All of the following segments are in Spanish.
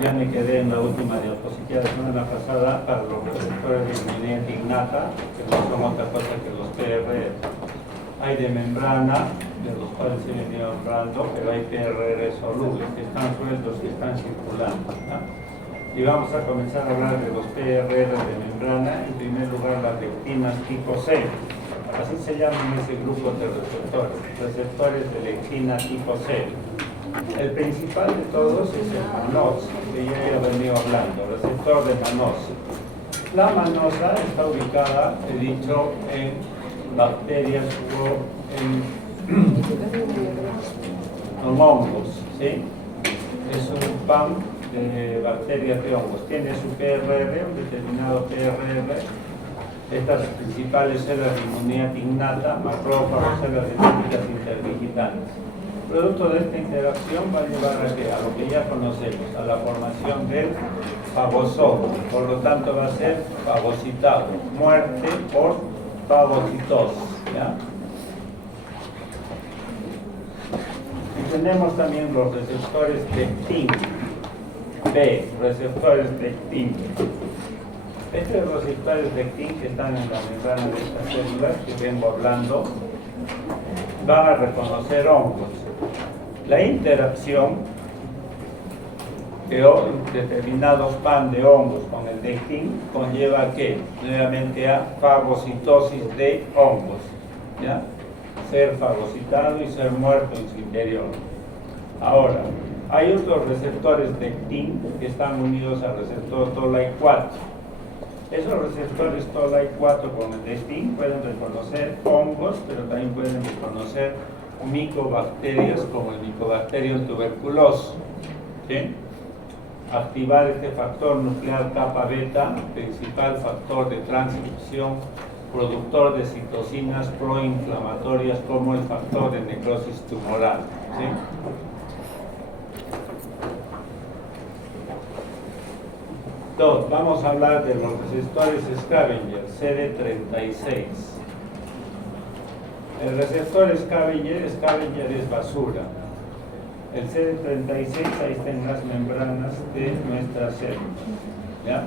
Ya me quedé en la última diapositiva de la semana pasada para los receptores de inmunidad innata, que no son otra cosa que los PRR. Hay de membrana, de los cuales se venía hablando, pero hay PRR solubles, que están sueltos, que están circulando, ¿no? Y vamos a comenzar a hablar de los PRR de membrana. En primer lugar, las lectinas tipo C. Así se llaman ese grupo de receptores de lectina tipo C. El principal de todos es el mannose, que ya he venido hablando, receptor de mannose. La manosa está ubicada, he dicho, en bacterias o en hongos, ¿sí? Es un PAM de bacterias de hongos. Tiene su PRR, un determinado PRR. Estas principales células de inmunidad innata, macrófagos, células dendríticas interdigitantes. Producto de esta interacción va a llevar a lo que ya conocemos, a la formación del fagosomo. Por lo tanto va a ser fagocitado, muerte por fagocitosis, ¿ya? Y tenemos también los receptores lectin B, receptores lectin. Estos receptores lectin que están en la membrana de estas células que vengo hablando van a reconocer hongos. La interacción de determinados PAM de hongos con el lectin conlleva a ¿qué? Nuevamente a fagocitosis de hongos, ¿ya? Ser fagocitado y ser muerto en su interior. Ahora, hay otros receptores lectin que están unidos al receptor TOLAI4. Esos receptores TOLAI4 con el lectin pueden reconocer hongos, pero también pueden reconocer micobacterias como el Mycobacterium tuberculoso, ¿sí? Activar este factor nuclear kappa beta, principal factor de transcripción, productor de citocinas proinflamatorias como el factor de necrosis tumoral, ¿sí? Vamos a hablar de los receptores Scavenger, CD36. El receptor Scavenger es basura. El CD36 ahí está en las membranas de nuestras células, ¿ya?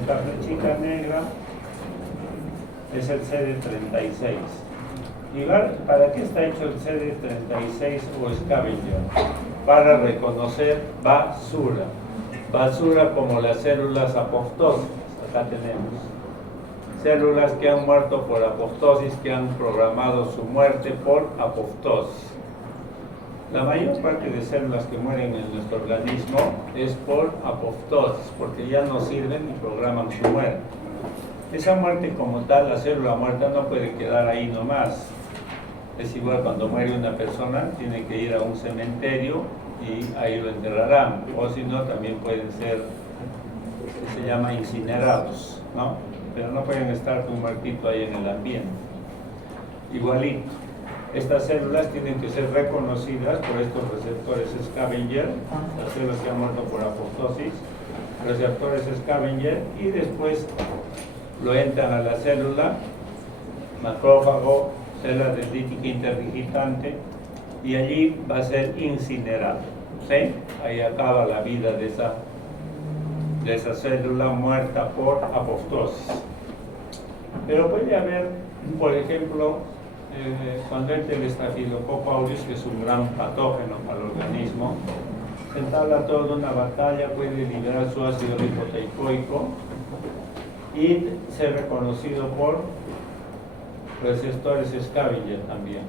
Esta flechita negra es el CD36. ¿Y para qué está hecho el CD36 o Scavenger? Para reconocer basura. Basura como las células apoptósicas, acá tenemos. Células que han muerto por apoptosis, que han programado su muerte por apoptosis. La mayor parte de células que mueren en nuestro organismo es por apoptosis, porque ya no sirven y programan su muerte. Esa muerte como tal, la célula muerta no puede quedar ahí nomás. Es igual cuando muere una persona, tiene que ir a un cementerio y ahí lo enterrarán, o si no también pueden ser, se llama incinerados, ¿no? Pero no pueden estar un muertito ahí en el ambiente. Igualito, estas células tienen que ser reconocidas por estos receptores Scavenger, las células que han muerto por apoptosis, receptores Scavenger, y después lo entran a la célula, macrófago, célula dendrítica interdigitante, y allí va a ser incinerado, ¿sí? Ahí acaba la vida de esa célula muerta por apoptosis. Pero puede haber, por ejemplo, cuando entra el estafilococo aureus, que es un gran patógeno para el organismo, se entabla toda una batalla, puede liberar su ácido lipoteicoico y ser reconocido por receptores scavenger también,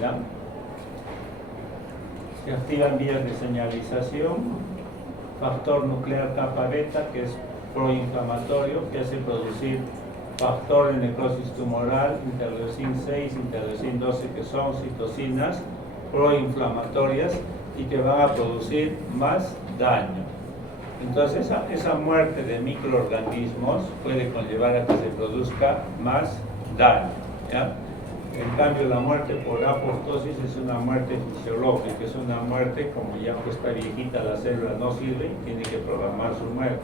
¿ya? Se activan vías de señalización, factor nuclear kappa beta, que es proinflamatorio, que hace producir factor de necrosis tumoral, interleucin 6, interleucin 12, que son citocinas proinflamatorias y que van a producir más daño. Entonces, esa muerte de microorganismos puede conllevar a que se produzca más daño, ¿ya? En cambio, la muerte por apoptosis es una muerte fisiológica, es una muerte, como ya que está viejita, la célula no sirve, tiene que programar su muerte.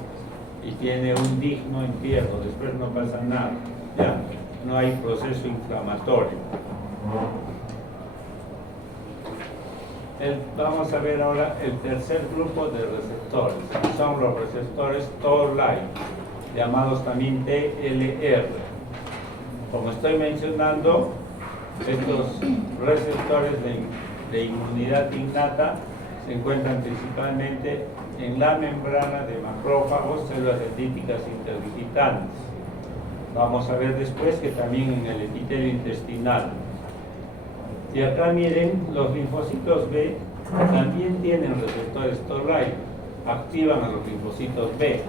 Y tiene un digno entierro, después no pasa nada, ¿ya? No hay proceso inflamatorio. Vamos a ver ahora el tercer grupo de receptores, son los receptores Toll-like, llamados también TLR. Como estoy mencionando, estos receptores de inmunidad innata se encuentran principalmente en la membrana de macrófagos, células dendríticas interdigitanas. Vamos a ver después que también en el epitelio intestinal. Y acá miren, los linfocitos B también tienen receptores Toll-like, activan a los linfocitos B.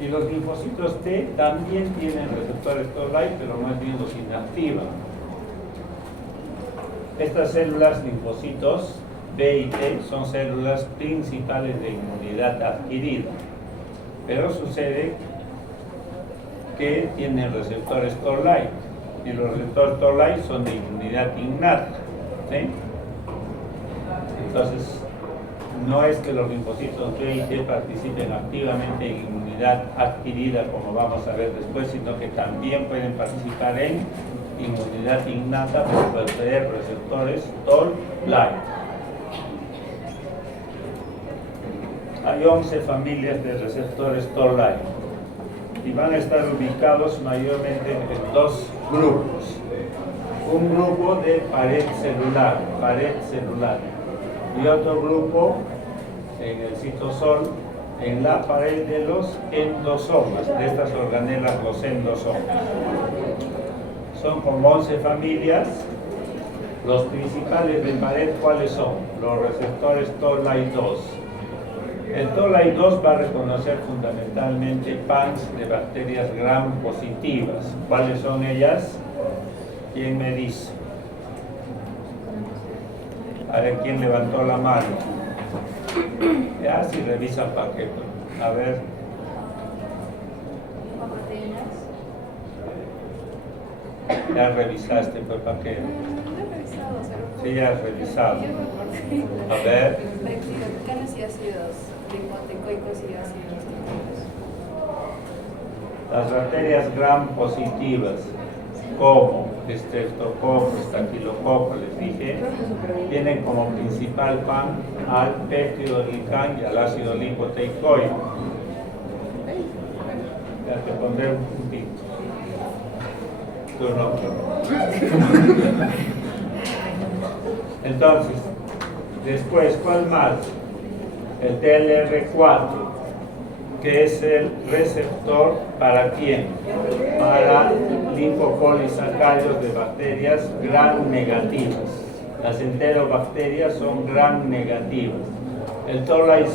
Y los linfocitos T también tienen receptores Toll-like, pero más bien los inactivan. Estas células linfocitos B y T son células principales de inmunidad adquirida, pero sucede que tienen receptores Toll-like y los receptores Toll-like son de inmunidad innata, ¿sí? Entonces, no es que los linfocitos B y T participen activamente en inmunidad adquirida, como vamos a ver después, sino que también pueden participar en inmunidad innata por poseer receptores Toll-like. Hay 11 familias de receptores Toll-like y van a estar ubicados mayormente en dos grupos. Un grupo de pared celular, y otro grupo en el citosol, en la pared de los endosomas, de estas organelas, los endosomas. Son como 11 familias. Los principales de pared, ¿cuáles son? Los receptores Toll-like 2. El Toll-like 2 va a reconocer fundamentalmente PANs de bacterias gram positivas. ¿Cuáles son ellas? ¿Quién me dice? A ver, ¿quién levantó la mano? Ya, si revisa el paquete. A ver. Ya revisaste, pues, paquete. Sí, ya has revisado. A ver. Bacterias y ácidos linfotecoicos y ácidos típicos. Las bacterias gram positivas, como Streptococcus, Staphylococcus, les dije, tienen como principal PAN al peptidoglicán y al ácido lipoteicoico. Ya te pondré un puntito. Tú no. Entonces, después, ¿cuál más? El TLR4, que es el receptor ¿para quién? Para linfopolisacáridos de bacterias gram negativas. Las enterobacterias son gram negativas. El Toll-like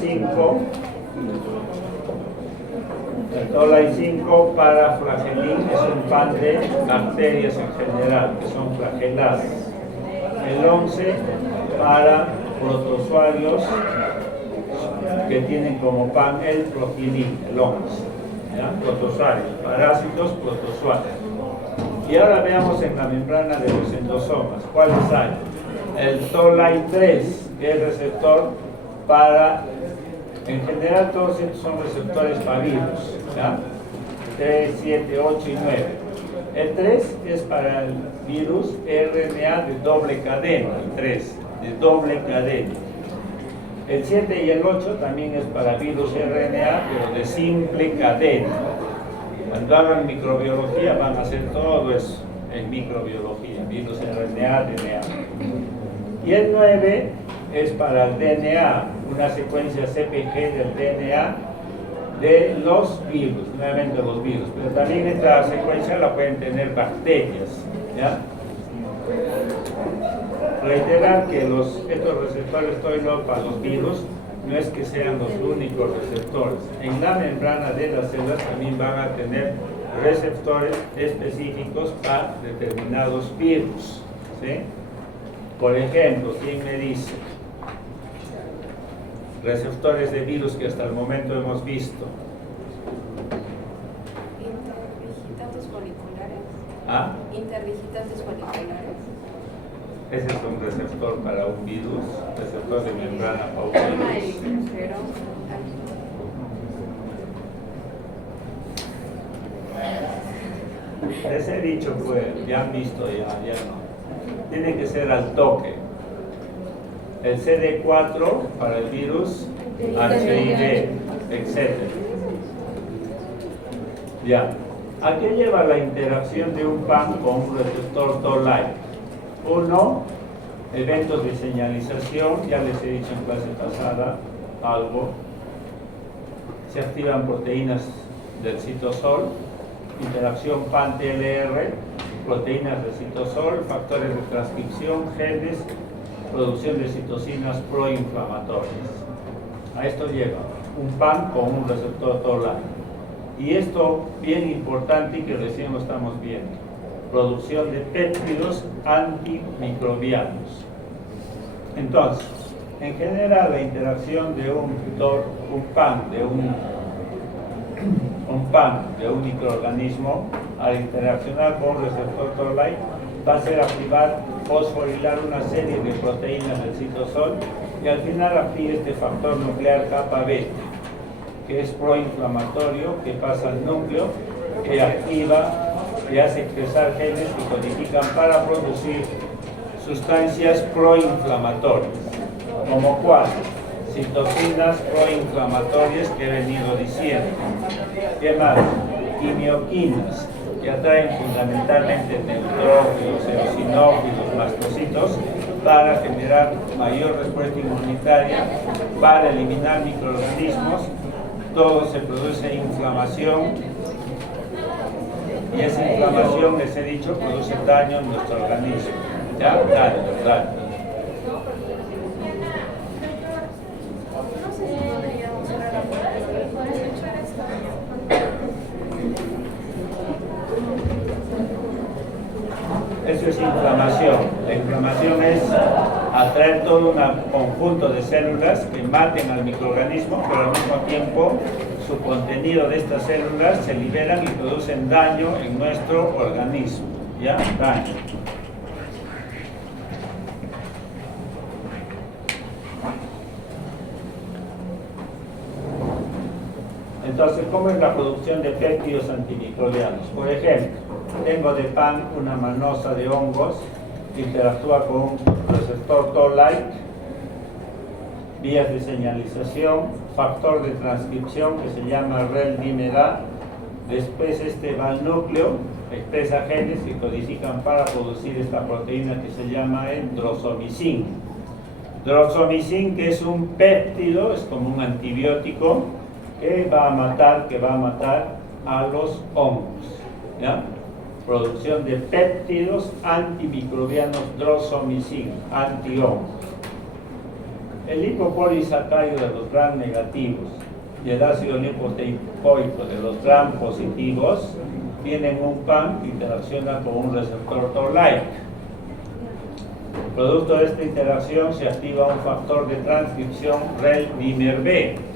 5 para flagelín es un pan de bacterias en general, que son flageladas. El 11 para protozoarios que tienen como pan el progilín, el 11. ¿Ya? Protozoarios, parásitos protozoarios. Y ahora veamos en la membrana de los endosomas, ¿cuáles hay? El Toll-like 3, que es receptor para, en general todos estos son receptores para virus, ¿ya? 3, 7, 8 y 9. El 3 es para el virus RNA de doble cadena, el 3, de doble cadena. El 7 y el 8 también es para virus RNA, pero de simple cadena. Cuando hablan microbiología van a hacer todo eso en microbiología, virus RNA, DNA. Y el 9 es para el DNA, una secuencia CPG del DNA de los virus, nuevamente los virus, pero también esta secuencia la pueden tener bacterias, ¿ya? Reiterar que estos receptores toilopa para los virus no es que sean los únicos receptores. En la membrana de las células también van a tener receptores específicos para determinados virus, ¿sí? Por ejemplo, ¿quién me dice? Receptores de virus que hasta el momento hemos visto. Interdigitantes foliculares. ¿Ah? Interdigitantes foliculares. Ese es un receptor para un virus, receptor de membrana para un Forma virus. el crucero. Les he dicho, pues, ya han visto, ya no. Tiene que ser al toque. El CD4 para el virus, HIV, etc. Ya. ¿A qué lleva la interacción de un PAN con un receptor Toll-like? Uno, eventos de señalización, ya les he dicho en clase pasada algo. Se activan proteínas del citosol, interacción PAN-TLR, proteínas del citosol, factores de transcripción, genes, producción de citocinas proinflamatorias. A esto lleva un PAN con un receptor Toll-like. Y esto, bien importante y que recién lo estamos viendo, producción de péptidos antimicrobianos. Entonces, en general la interacción de un PAN de un microorganismo al interaccionar con un receptor Toll-like va a ser activar, fosforilar una serie de proteínas del citosol y al final activa este factor nuclear kappa B, que es proinflamatorio, que pasa al núcleo, que activa, que hace expresar genes que codifican para producir sustancias proinflamatorias, como cuáles, citocinas proinflamatorias que he venido diciendo. ¿Qué más? Quimioquinas, que atraen fundamentalmente neutrófilos, eosinófilos, mastocitos, para generar mayor respuesta inmunitaria, para eliminar microorganismos. Todo se produce inflamación y esa inflamación, les he dicho, produce daño en nuestro organismo. ¿Ya? Daño. No sé si podríamos cerrar la puerta. ¿Puedes escuchar esto? Eso es inflamación. La inflamación es atraer todo un conjunto de células que maten al microorganismo, pero al mismo tiempo su contenido de estas células se liberan y producen daño en nuestro organismo. ¿Ya? Daño. Entonces, ¿cómo es la producción de péptidos antimicrobianos? Por ejemplo, tengo de PAN una manosa de hongos que interactúa con un receptor Toll-like, vías de señalización, factor de transcripción que se llama REL-DIMER-A. Después este va al núcleo, expresa genes que codifican para producir esta proteína que se llama el drosomicin. Drosomicin, que es un péptido, es como un antibiótico que va a matar a los hongos. ¿Ya? Producción de péptidos antimicrobianos drosomicin, antihongos. El lipopolisacárido de los gram negativos y el ácido lipoico de los gram positivos tienen un PAN que interacciona con un receptor Toll-like. Producto de esta interacción se activa un factor de transcripción REL-DIMER-B.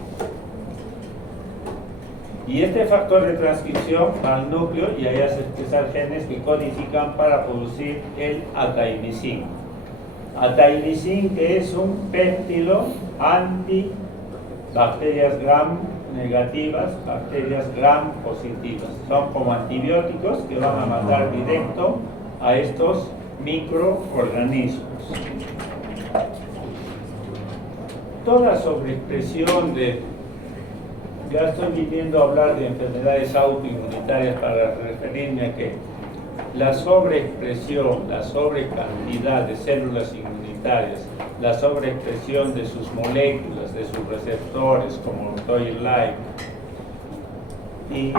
Y este factor de transcripción va al núcleo y ahí hace expresar genes que codifican para producir el ataimicin. Ataimicin, que es un péptido anti-bacterias gram negativas, bacterias gram positivas. Son como antibióticos que van a matar directo a estos microorganismos. Toda sobreexpresión de... Ya estoy viniendo a hablar de enfermedades autoinmunitarias para referirme a que la sobreexpresión, la sobrecantidad de células inmunitarias la sobreexpresión de sus moléculas, de sus receptores, como toll-like. Y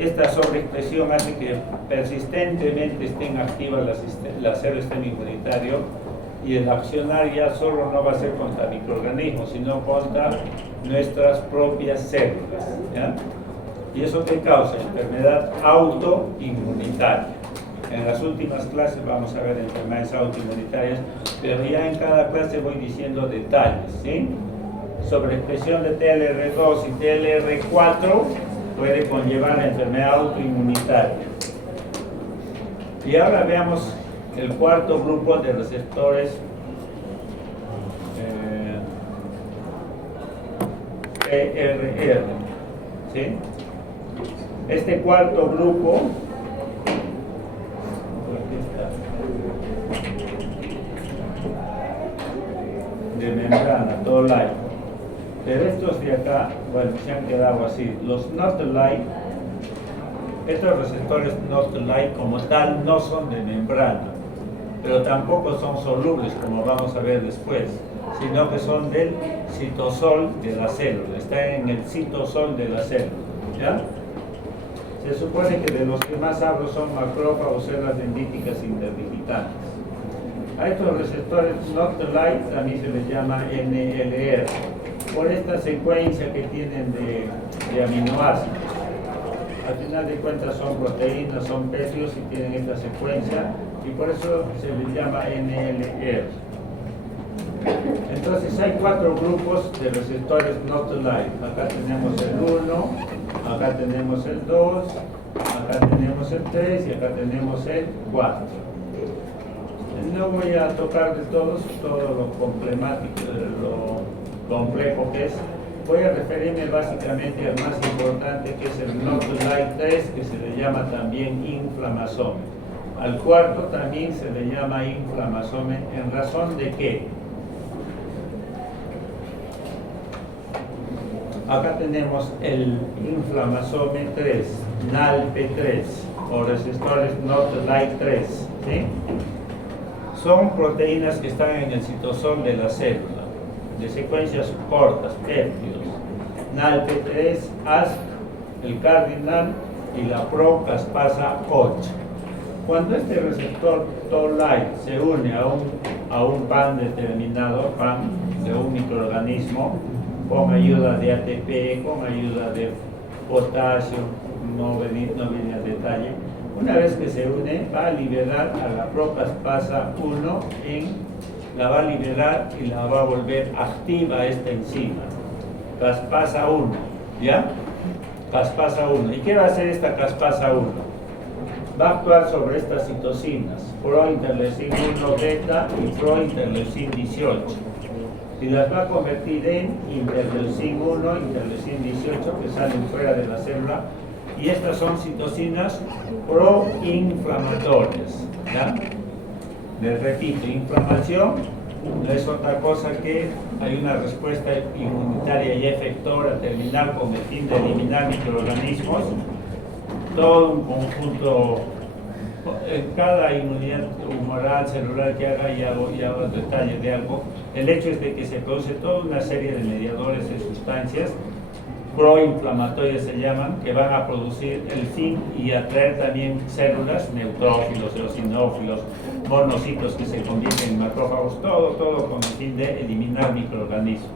esta sobreexpresión hace que persistentemente estén activas las células del sistema inmunitario, y el accionar ya solo no va a ser contra microorganismos, sino contra nuestras propias células, ¿ya? ¿Y eso qué causa? Enfermedad autoinmunitaria. En las últimas clases vamos a ver enfermedades autoinmunitarias, pero ya en cada clase voy diciendo detalles, ¿sí? Sobreexpresión de TLR2 y TLR4 puede conllevar la enfermedad autoinmunitaria. Y ahora veamos el cuarto grupo de receptores PRR, ¿sí? Este cuarto grupo de membrana, toll-like, pero estos de acá, bueno, se han quedado así. Los not-like, estos receptores not-like como tal no son de membrana, pero tampoco son solubles, como vamos a ver después, sino que son del citosol de la célula, están en el citosol de la célula, ¿ya? Se supone que de los que más hablo son macrófagos, células dendríticas interdigitantes. A estos receptores not-like también se les llama NLR, por esta secuencia que tienen de aminoácidos. Al final de cuentas son proteínas, son péptidos y tienen esta secuencia, y por eso se les llama NLR. Entonces hay cuatro grupos de receptores not-like. Acá tenemos el 1, acá tenemos el 2, acá tenemos el 3 y acá tenemos el 4. No voy a tocar de todos, todo lo problemático, lo complejo que es. Voy a referirme básicamente al más importante, que es el not-like 3, que se le llama también inflamasome. Al cuarto también se le llama inflamasome, ¿en razón de qué? Acá tenemos el inflamasome 3, NALP3, o receptores not-like 3, ¿sí? Son proteínas que están en el citosol de la célula, de secuencias cortas, péptidos. NALP3, ASP, el cardinal y la procaspasa 8. Cuando este receptor toll-like se une a un PAN determinado, PAN de un microorganismo, con ayuda de ATP, con ayuda de potasio, no viene al detalle, una vez que se une va a liberar a la procaspasa 1 la va a liberar y la va a volver activa esta enzima, caspasa 1, ¿ya? Caspasa 1. ¿Y qué va a hacer esta caspasa 1? Va a actuar sobre estas citocinas, prointerleucin 1 beta y prointerleucin 18. Y las va a convertir en interleucin 1, interleucin 18, que salen fuera de la célula. Y estas son citocinas proinflamatorias, ¿ya? Les repito, inflamación no es otra cosa que hay una respuesta inmunitaria y efectora terminal con el fin de eliminar microorganismos. Todo un conjunto, en cada inmunidad humoral, celular que haga, y hago detalles de algo. El hecho es de que se produce toda una serie de mediadores de sustancias proinflamatorias, se llaman, que van a producir el fin y atraer también células, neutrófilos, eosinófilos, monocitos que se convierten en macrófagos, todo con el fin de eliminar microorganismos.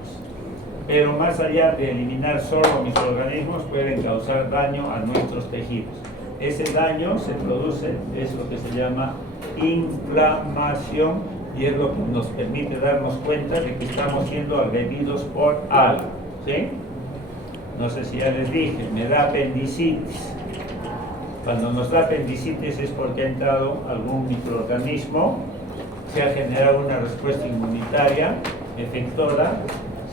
Pero más allá de eliminar solo microorganismos, pueden causar daño a nuestros tejidos. Ese daño se produce, es lo que se llama inflamación, y es lo que nos permite darnos cuenta de que estamos siendo agredidos por algo, ¿sí? No sé si ya les dije, me da apendicitis. Cuando nos da apendicitis es porque ha entrado algún microorganismo, se ha generado una respuesta inmunitaria efectora,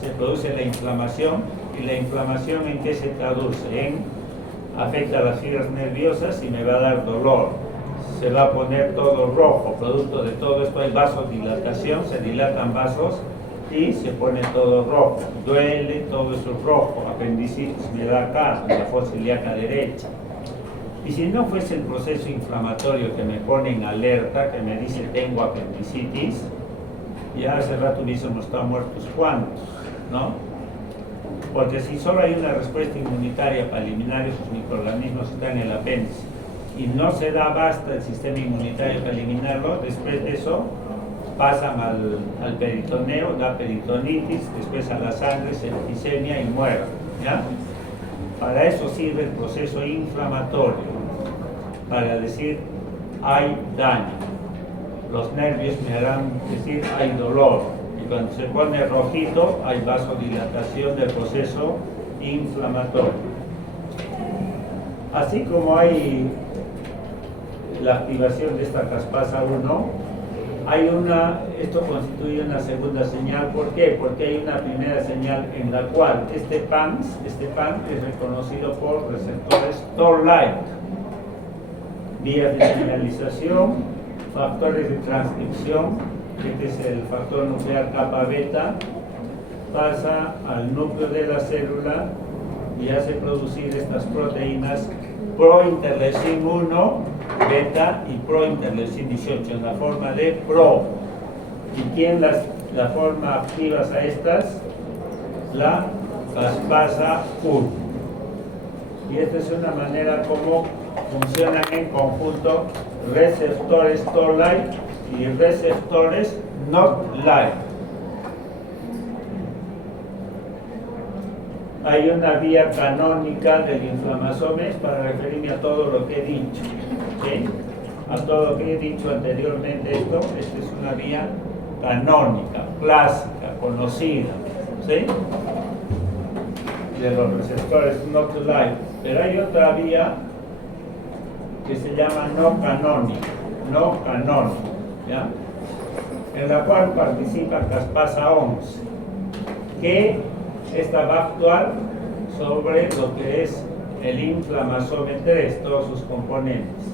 se produce la inflamación. ¿Y la inflamación en qué se traduce? Afecta a las fibras nerviosas y me va a dar dolor. Se va a poner todo rojo. Producto de todo esto hay vasodilatación, se dilatan vasos y se pone todo rojo. Duele, todo eso es rojo. Apendicitis me da acá, en la fosa ilíaca derecha. Y si no fuese el proceso inflamatorio que me pone en alerta, que me dice tengo apendicitis, Ya hace rato hubiésemos estado muertos cuantos, ¿no? Porque si solo hay una respuesta inmunitaria para eliminar esos microorganismos que están en el apéndice y no se da basta el sistema inmunitario para eliminarlo, después de eso pasan al peritoneo, da peritonitis, después a la sangre, septicemia y muere, ¿ya? Para eso sirve el proceso inflamatorio, para decir hay daño. Los nervios me harán decir hay dolor, y cuando se pone rojito hay vasodilatación del proceso inflamatorio. Así como hay la activación de esta caspasa 1, esto constituye una segunda señal. ¿Por qué? Porque hay una primera señal en la cual este PAN es reconocido por receptores Toll-like, vías de señalización, factores de transcripción. Este es el factor nuclear kappa beta, pasa al núcleo de la célula y hace producir estas proteínas prointerleucin 1, beta y prointerleucin 18 en la forma de pro. ¿Y quién la forma activas a estas? La caspasa 1. Y esta es una manera como funcionan en conjunto receptores Toll-like y receptores Not-like. Hay una vía canónica del inflamasome para referirme a todo lo que he dicho, ¿sí? A todo lo que he dicho anteriormente. Esta es una vía canónica, clásica, conocida, ¿sí? De los receptores Not-like. Pero hay otra vía que se llama no canónica, ¿ya? En la cual participa caspasa 11, que esta va a actuar sobre lo que es el inflamasome 3, todos sus componentes.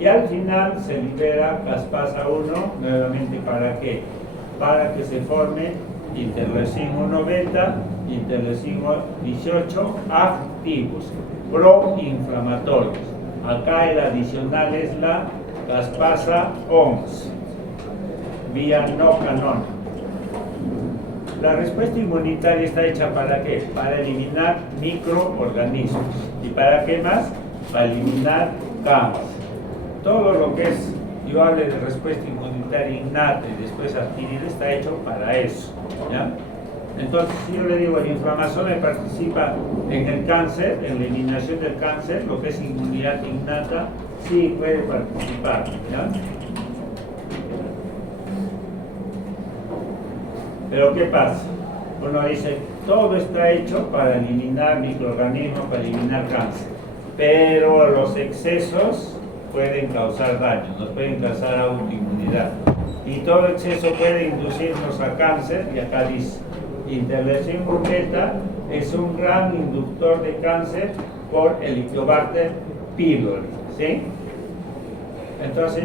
Y al final se libera caspasa 1, nuevamente ¿para qué? Para que se forme interleucin 1 beta, interleucin 18 activos, proinflamatorios. Acá el adicional es la caspasa 11, vía no canónica. La respuesta inmunitaria está hecha ¿para qué? Para eliminar microorganismos. ¿Y para qué más? Para eliminar cáncer. Todo lo que es, yo hable de respuesta inmunitaria innata y después adquirida, está hecho para eso, ¿ya? Entonces, si yo le digo, el inflamasome participa en el cáncer, en la eliminación del cáncer, lo que es inmunidad innata, sí puede participar, ¿ya? Pero ¿qué pasa? Uno dice, todo está hecho para eliminar microorganismos, para eliminar cáncer, pero los excesos pueden causar daño, nos pueden causar autoinmunidad. Y todo exceso puede inducirnos a cáncer, y acá dice, interleucin 1 beta es un gran inductor de cáncer por Helicobacter pylori, ¿sí? Entonces,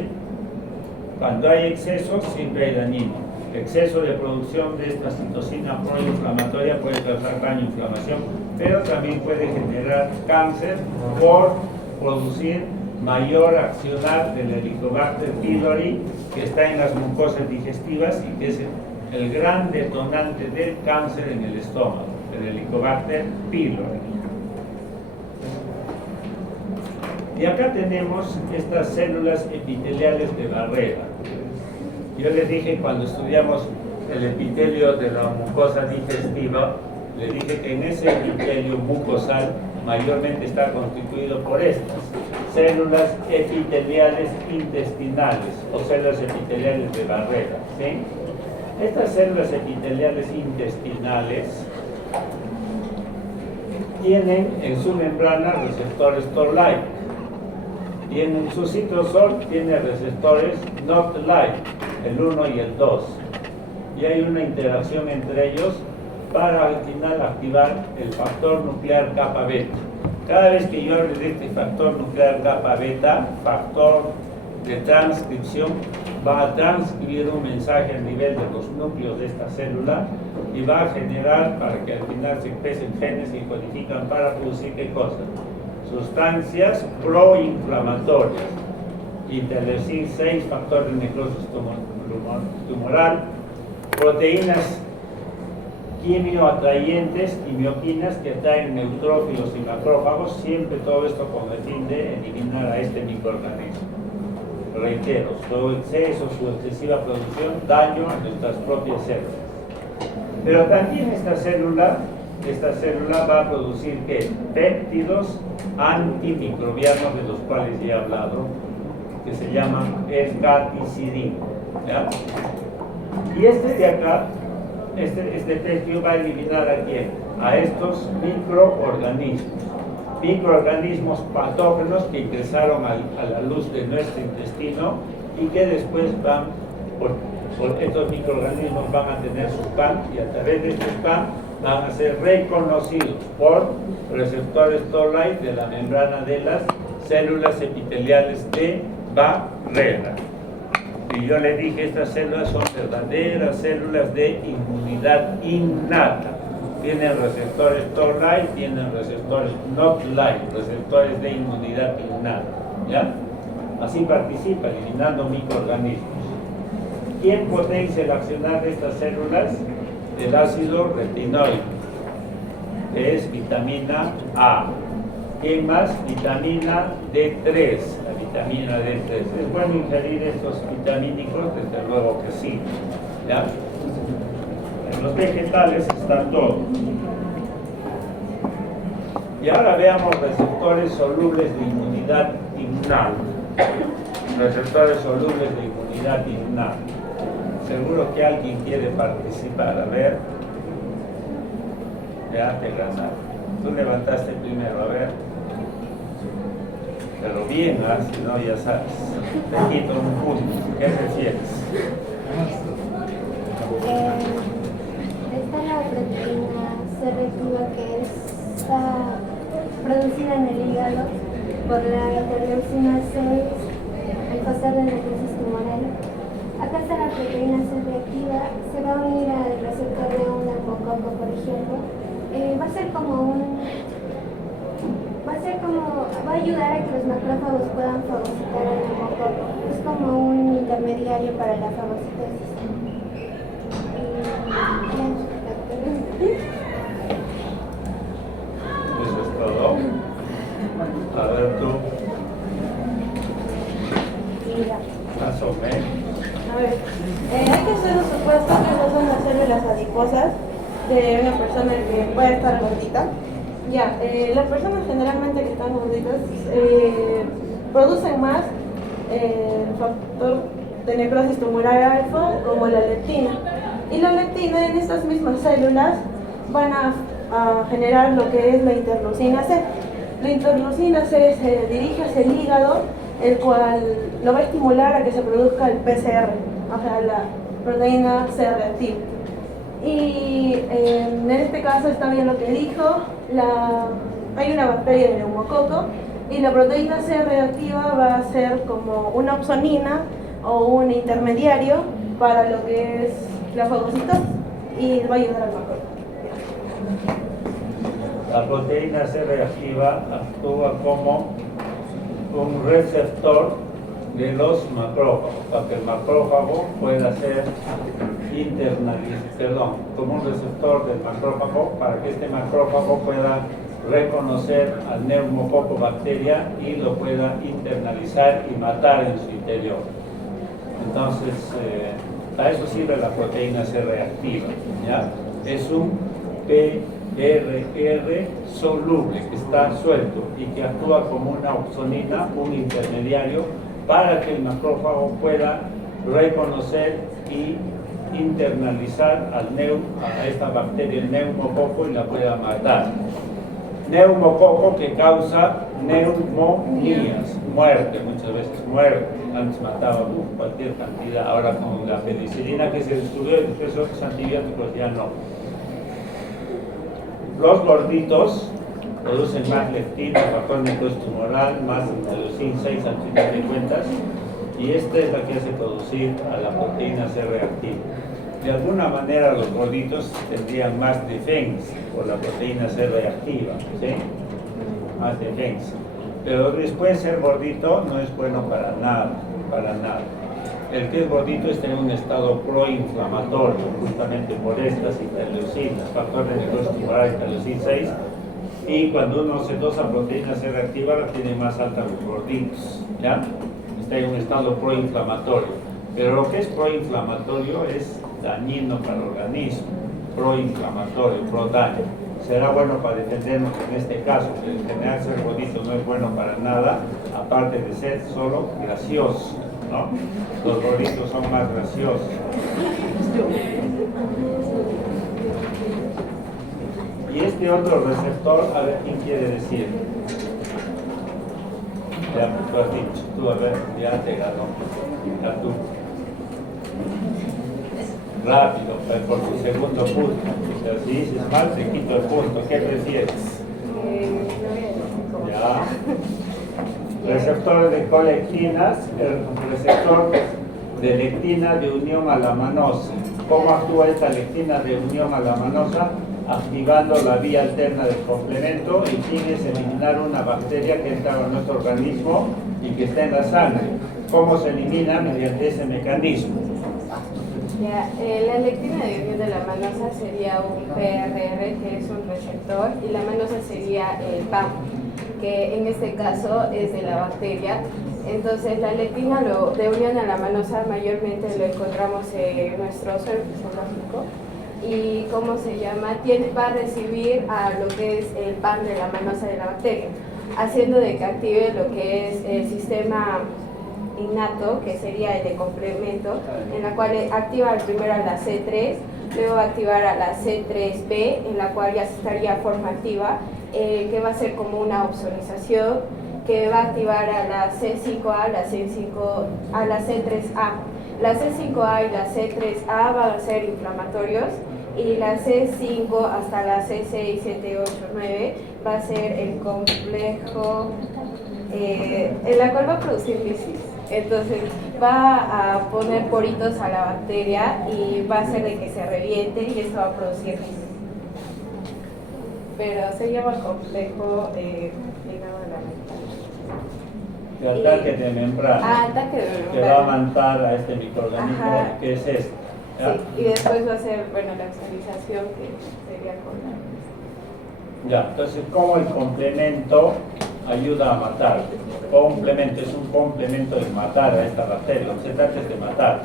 cuando hay excesos, siempre hay dañino. Exceso de producción de esta citocina proinflamatoria puede causar daño e inflamación, pero también puede generar cáncer por producir mayor accionar del Helicobacter pylori, que está en las mucosas digestivas y que es el gran detonante del cáncer en el estómago, el Helicobacter pylori. Y acá tenemos estas células epiteliales de barrera. Yo les dije cuando estudiamos el epitelio de la mucosa digestiva, les dije que en ese epitelio mucosal mayormente está constituido por estas células epiteliales intestinales o células epiteliales de barrera, ¿sí? Estas células epiteliales intestinales tienen en su membrana receptores Toll-like y en su citosol tiene receptores Not-like, el 1 y el 2, y hay una interacción entre ellos para al final activar el factor nuclear kappa beta. Cada vez que yo hable de este factor nuclear kappa beta, factor de transcripción, va a transcribir un mensaje a nivel de los núcleos de esta célula y va a generar para que al final se expresen genes que codifican para producir ¿qué cosa? Sustancias proinflamatorias, interleucin 6, factor de necrosis tumoral, proteínas quimioatrayentes, quimioquinas que atraen neutrófilos y macrófagos, siempre todo esto con el fin de eliminar a este microorganismo. Reitero, su exceso, su excesiva producción, daño a nuestras propias células. Pero también esta célula va a producir ¿qué? Péptidos antimicrobianos, de los cuales ya he hablado, que se llaman ergaticidina, ¿ya? Y este de acá, este péptido va a eliminar ¿a quién? A estos microorganismos patógenos que ingresaron a la luz de nuestro intestino y que después van, por estos microorganismos van a tener su PAM, y a través de este PAM van a ser reconocidos por receptores Toll-like de la membrana de las células epiteliales de barrera. Y yo le dije, estas células son verdaderas células de inmunidad innata. Tienen receptores Toll-like, tienen receptores Not-like, receptores de inmunidad innata, ¿ya? Así participa eliminando microorganismos. ¿Quién potencia el accionar de estas células? El ácido retinoico, que es vitamina A. ¿Quién más? Vitamina D3, la vitamina D3. ¿Es bueno ingerir estos vitamínicos? Desde luego que sí, ¿ya? En los vegetales están todos. Y ahora veamos receptores solubles de inmunidad innata. Receptores solubles de inmunidad innata. Seguro que alguien quiere participar. A ver. Ya te ganaste. Tú levantaste primero, a ver. Pero bien, si no, ya sabes. Te quito un punto. ¿Qué refieres? Está la proteína C reactiva, que está producida en el hígado por la interleucina 6 al pasar de la crisis tumoral. Acá está la proteína C reactiva, se va a unir al receptor de un neumococo, por ejemplo. Va a ayudar a que los macrófagos puedan fagocitar al neumococo. Es como un intermediario para la fagocitosis. Eso es todo. A ver tú. Mira. Más o menos. A ver, hay que hacer un supuesto que no son las células adiposas de una persona que puede estar gordita. Ya, las personas generalmente que están gorditas producen más el factor de necrosis tumoral alfa, como la leptina. Y la leptina en estas mismas células van a generar lo que es la interleucina C. La interleucina C se dirige hacia el hígado, el cual lo va a estimular a que se produzca el PCR, o sea, la proteína C reactiva. Y en este caso está bien lo que dijo, hay una bacteria de neumococo y la proteína C reactiva va a ser como una opsonina o un intermediario para lo que es la fagocitosis y va a ayudar al macrófago. La proteína C reactiva actúa como un receptor de los macrófagos, para que el macrófago pueda ser como un receptor del macrófago, para que este macrófago pueda reconocer al neumococo bacteria y lo pueda internalizar y matar en su interior. Entonces, para eso sirve la proteína C reactiva, ¿ya? Es un PRR soluble que está suelto y que actúa como una opsonina, un intermediario, para que el macrófago pueda reconocer y internalizar a esta bacteria, el neumococo, y la pueda matar. Neumococo que causa neumonías, muerte, muchas veces muerte. Antes mataba cualquier cantidad, ahora con la penicilina que se descubrió y después otros antibióticos ya no. Los gorditos producen más leptina, factor necrosis tumoral, más interleucina 6 al final de cuentas, y esta es la que hace producir a la proteína C reactiva. De alguna manera los gorditos tendrían más defensa por la proteína C reactiva, ¿sí? Más defensa. Pero después ser gordito no es bueno para nada, para nada. El que es gordito está en un estado proinflamatorio, justamente por estas interleucinas, factor de necrosis tumoral interleucin 6. Y cuando uno se dosa proteína C reactiva, la tiene más alta los gorditos, ¿ya? Está en un estado proinflamatorio. Pero lo que es proinflamatorio es dañino para el organismo, proinflamatorio, pro-daño. Será bueno para defendernos en este caso, que en general ser gordito no es bueno para nada, aparte de ser solo gracioso, ¿no? Los gorditos son más graciosos. Y este otro receptor, a ver quién quiere decir. Ya tú has dicho, tú a ver, ya te ganó. Ya tú. Rápido, por tu segundo punto. Pero si dices mal, te quito el punto. ¿Qué prefieres? Ya. Receptor de colectinas, el receptor de lectina de unión a la manosa. ¿Cómo actúa esta lectina de unión a la manosa? Activando la vía alterna del complemento. El fin es eliminar una bacteria que entra en nuestro organismo y que está en la sangre. ¿Cómo se elimina? Mediante ese mecanismo. Ya, la lectina de unión de la manosa sería un PRR, que es un receptor, y la manosa sería el PAM, que en este caso es de la bacteria. Entonces la lectina de unión a la manosa mayormente lo encontramos en nuestro suelo fisiológico. Y ¿cómo se llama? Va a recibir a lo que es el PAM de la manosa de la bacteria, haciendo de que active lo que es el sistema innato, que sería el de complemento, en la cual activa primero a la C3, luego va a activar a la C3B, en la cual ya estaría forma activa, que va a ser como una opsonización, que va a activar a la C5A, a la C3A. La C5A y la C3A van a ser inflamatorios, y la C5 hasta la C6, 7, 8, 9 va a ser el complejo en la cual va a producir lisis. Entonces va a poner poritos a la bacteria y va a hacer de que se reviente, y esto va a producir lisis. Pero se llama complejo ligado a la De ataque de membrana. Ataque de membrana. Que va a matar a este microorganismo. Ajá. Que es este. ¿Ya? Sí, y después va a ser, bueno, la exteriorización, que sería con la... Ya, entonces, ¿cómo el complemento ayuda a matar? Complemento es un complemento de matar a esta bacteria. Lo que se trata es de matar.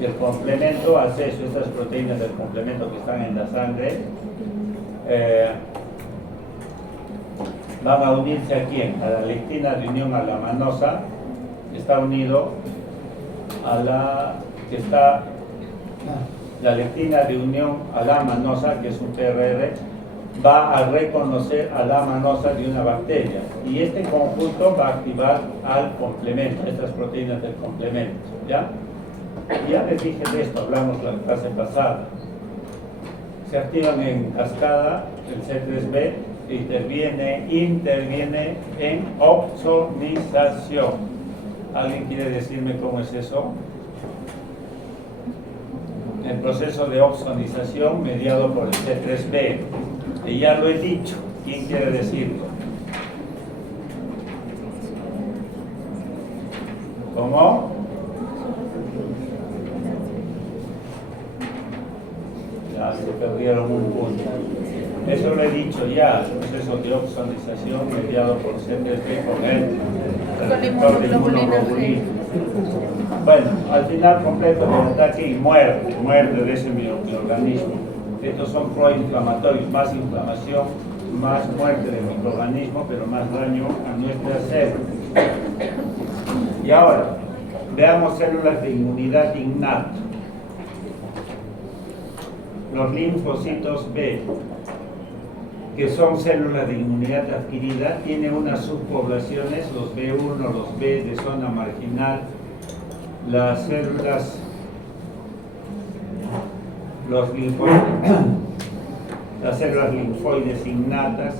Y el complemento hace eso, estas proteínas del complemento que están en la sangre van a unirse a quién? A la lectina de unión a la manosa, que está unido a la lectina de unión a la manosa, que es un PRR, va a reconocer a la manosa de una bacteria, y este conjunto va a activar al complemento, estas proteínas del complemento, ¿ya? Ya les dije de esto, hablamos la clase pasada. Se activan en cascada, el C3B interviene en opsonización. ¿Alguien quiere decirme cómo es eso? El proceso de opsonización mediado por el C3B. Y ya lo he dicho. ¿Quién quiere decirlo? ¿Cómo? Ya se perdieron un punto. Eso lo he dicho ya, el proceso de opsonización mediado por C3B con el receptor de inmunoglobulina. Bueno, al final completo el ataque y muerte de ese microorganismo. Estos son proinflamatorios, más inflamación, más muerte del microorganismo, pero más daño a nuestras células. Y ahora, veamos células de inmunidad innata. Los linfocitos B, que son células de inmunidad adquirida, tienen unas subpoblaciones, los B1, los B de zona marginal, las células, las células linfoides innatas,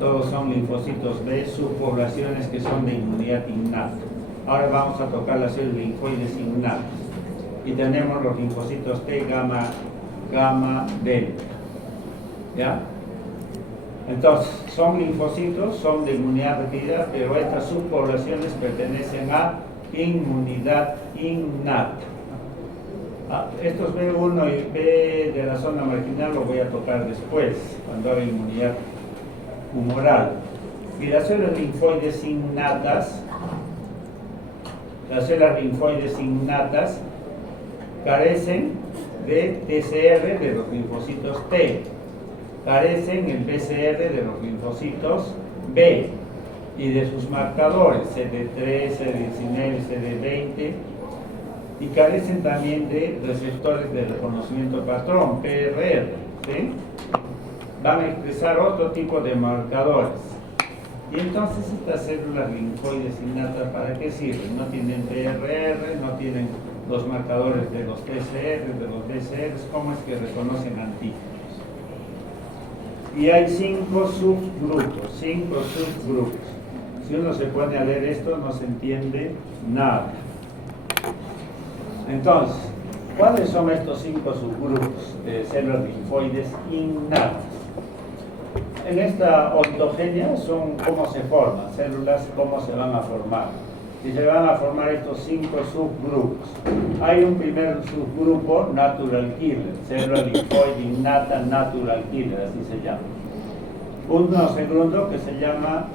todos son linfocitos B, subpoblaciones que son de inmunidad innata. Ahora vamos a tocar las células linfoides innatas. Y tenemos los linfocitos T, gamma, delta. ¿Ya? Entonces, son linfocitos, son de inmunidad adquirida, pero estas subpoblaciones pertenecen a inmunidad innata. Estos B1 y B de la zona marginal lo voy a tocar después, cuando haga inmunidad humoral. Y las células linfoides innatas, carecen de TCR de los linfocitos T, carecen el BCR de los linfocitos B y de sus marcadores CD3, CD19, CD20, y carecen también de receptores de reconocimiento patrón, PRR, ¿sí? Van a expresar otro tipo de marcadores. Y entonces estas células linfoides innatas, ¿para qué sirven? No tienen PRR, no tienen los marcadores de los TCR, de los BCR, ¿cómo es que reconocen antígenos? Y hay 5 subgrupos. Si uno se pone a leer esto, no se entiende nada. Entonces, ¿cuáles son estos 5 subgrupos de células linfoides innatas? En esta ontogenia son cómo se forman células, cómo se van a formar. Y se van a formar estos 5 subgrupos. Hay un primer subgrupo, natural killer, célula linfoide innata natural killer, así se llama. Uno segundo que se llama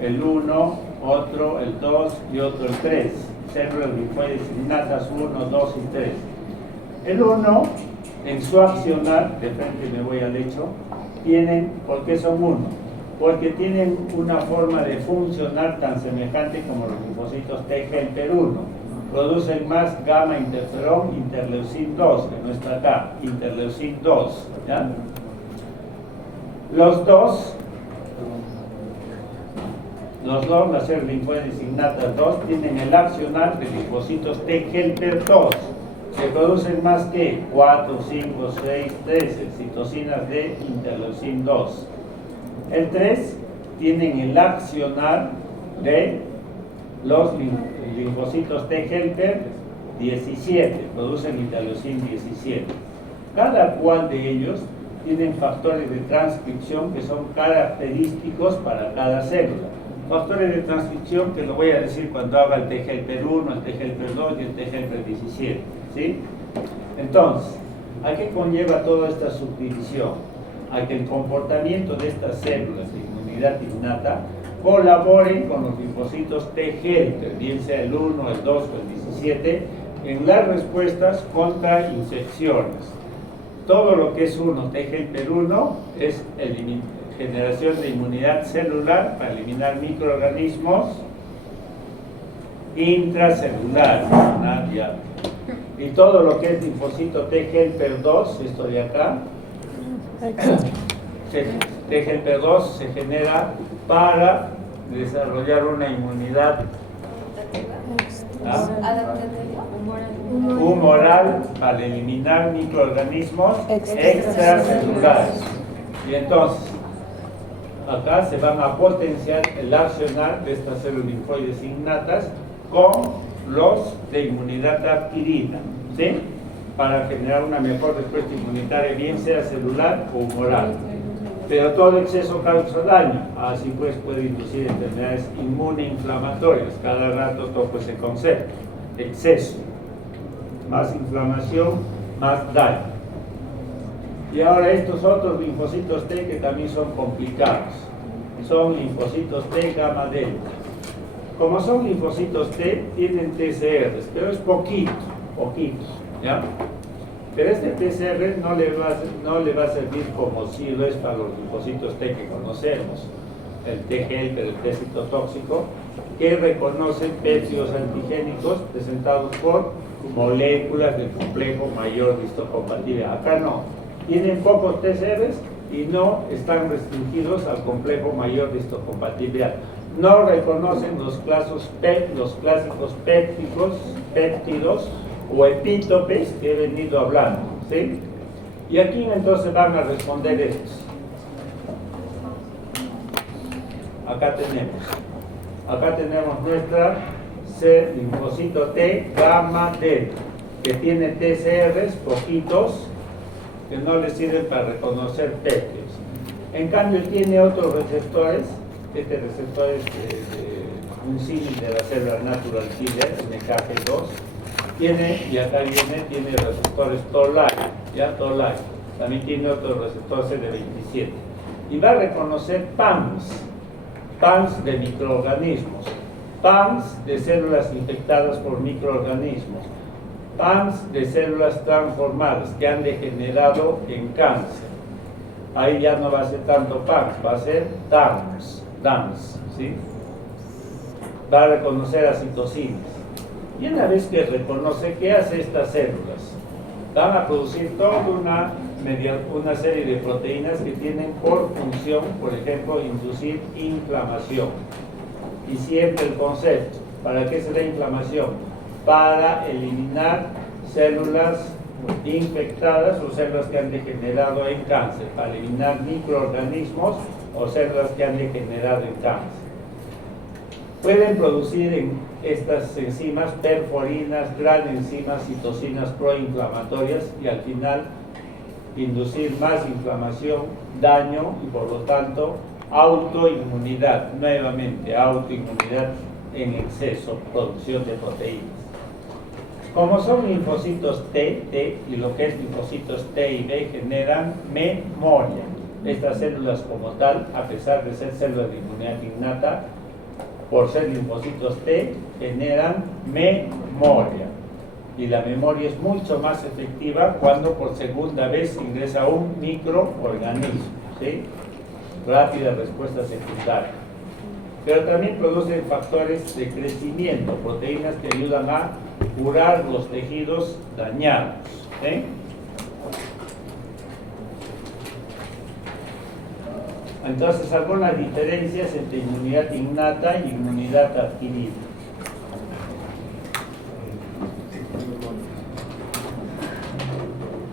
el 1, otro el 2 y otro el 3. Células linfoides innatas 1, 2 y 3. El 1, en su accionar, de frente me voy al hecho, tienen, ¿por qué son 1? Porque tienen una forma de funcionar tan semejante como los linfocitos T helper 1. Producen más gamma interferón, interleucin 2, que no está acá, interleucin 2, ¿ya? Los dos, las células linfoides innatas 2, tienen el accionar de linfocitos T helper 2. Se producen más que 4, 5, 6, 13 citocinas de interleucin 2. El 3 tienen el accionar de los linfocitos T helper 17, producen interleucin 17. Cada cual de ellos tienen factores de transcripción que son característicos para cada célula. Factores de transcripción que lo voy a decir cuando haga el T helper 1, el T helper 2 y el T helper 17. ¿Sí? Entonces, ¿a qué conlleva toda esta subdivisión? A que el comportamiento de estas células de inmunidad innata colaboren con los linfocitos T helper, bien sea el 1, el 2 o el 17, en las respuestas contra infecciones. Todo lo que es 1, T helper 1, es generación de inmunidad celular para eliminar microorganismos intracelulares. Y todo lo que es linfocito T helper 2, esto de acá, T helper 2 se genera para desarrollar una inmunidad humoral para eliminar microorganismos extracelulares. Y entonces, acá se van a potenciar el accionar de estas células linfoides innatas con los de inmunidad adquirida, ¿sí? Para generar una mejor respuesta inmunitaria, bien sea celular o humoral. Pero todo exceso causa daño, así pues puede inducir enfermedades inmuneinflamatorias. Cada rato toco ese concepto, exceso, más inflamación, más daño. Y ahora estos otros linfocitos T que también son complicados, son linfocitos T gamma delta. Como son linfocitos T, tienen TCRs, pero es poquito, ¿ya? Pero este TCR no le va a servir como si lo es para los linfocitos T que conocemos, el T helper, el T citotóxico, que reconocen péptidos antigénicos presentados por moléculas del complejo mayor de histocompatibilidad. Acá no, tienen pocos TCRs y no están restringidos al complejo mayor de histocompatibilidad. No reconocen los clásicos péptidos o epítopes que he venido hablando, ¿sí? Y aquí entonces van a responder estos. Acá tenemos nuestra linfocito T gamma delta, que tiene TCRs poquitos que no le sirven para reconocer péptidos. En cambio tiene otros receptores, este receptor es un símil de la célula natural killer, NKG2, y acá tiene receptores Toll-like, ya Toll-like, también tiene otro receptor CD27, y va a reconocer PAMs de microorganismos, PAMs de células infectadas por microorganismos, PAMs de células transformadas que han degenerado en cáncer. Ahí ya no va a ser tanto PAMs, va a ser DAMs, ¿sí? Va a reconocer a citocinas. Y una vez que reconoce, ¿qué hace estas células? Van a producir toda una serie de proteínas que tienen por función, por ejemplo, inducir inflamación. Y siempre el concepto, ¿para qué se da inflamación? Para eliminar células infectadas o células que han degenerado en cáncer, para eliminar microorganismos o células que han degenerado en cáncer. Pueden producir en estas enzimas perforinas, gran enzimas, citocinas proinflamatorias y al final inducir más inflamación, daño y por lo tanto autoinmunidad, nuevamente autoinmunidad en exceso, producción de proteínas. Como son linfocitos T y lo que es linfocitos T y B generan memoria. Estas células como tal, a pesar de ser células de inmunidad innata, por ser linfocitos T, generan memoria. Y la memoria es mucho más efectiva cuando por segunda vez ingresa un microorganismo, ¿sí? Rápida respuesta secundaria. Pero también producen factores de crecimiento, proteínas que ayudan a curar los tejidos dañados, ¿sí? Entonces, algunas diferencias entre inmunidad innata y inmunidad adquirida.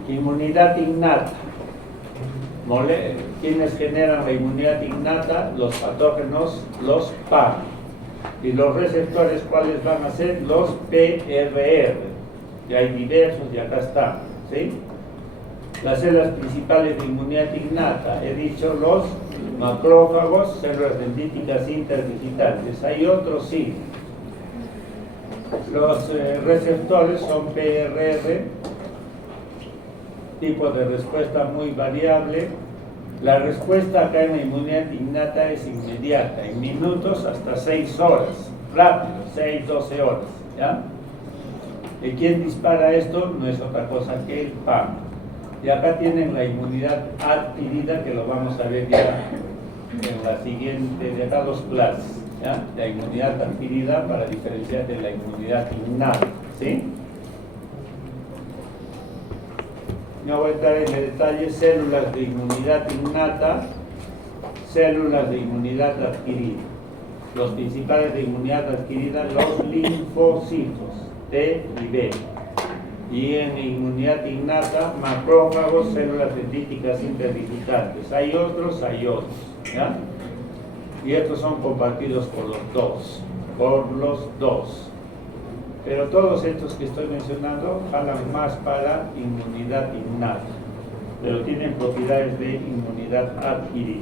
Inmunidad innata. ¿Quiénes generan la inmunidad innata? Los patógenos, los PAM. Y los receptores, ¿cuáles van a ser? Los PRR. Y hay diversos y acá están, ¿sí? Las células principales de inmunidad innata, he dicho los macrófagos, células dendríticas interdigitantes. Hay otros sí. Los receptores son PRR, tipo de respuesta muy variable. La respuesta acá en la inmunidad innata es inmediata, en minutos hasta 6 horas, rápido, 6-12 horas, ¿ya? ¿Y quién dispara esto? No es otra cosa que el PAM. Y acá tienen la inmunidad adquirida, que lo vamos a ver ya en la siguiente, de acá 2 clases, ¿ya? La inmunidad adquirida para diferenciar de la inmunidad innata, ¿sí? No voy a entrar en detalle. Células de inmunidad innata, células de inmunidad adquirida. Los principales de inmunidad adquirida, los linfocitos T y B. Y en inmunidad innata, macrófagos, células dendríticas interdigitantes. Hay otros, ¿ya? Y estos son compartidos por los dos. Pero todos estos que estoy mencionando jalan más para inmunidad innata, pero tienen propiedades de inmunidad adquirida.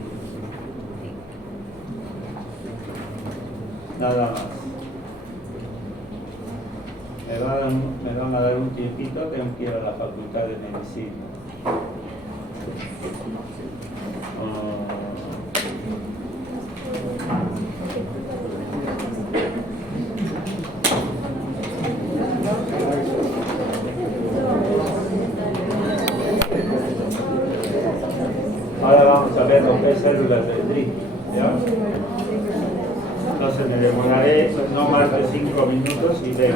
Nada más. Me van a dar un tiempito, tengo que ir a la Facultad de Medicina. Ahora vamos a ver lo que es células dendríticas, ¿ya? Entonces me demoraré no más de 5 minutos y veo.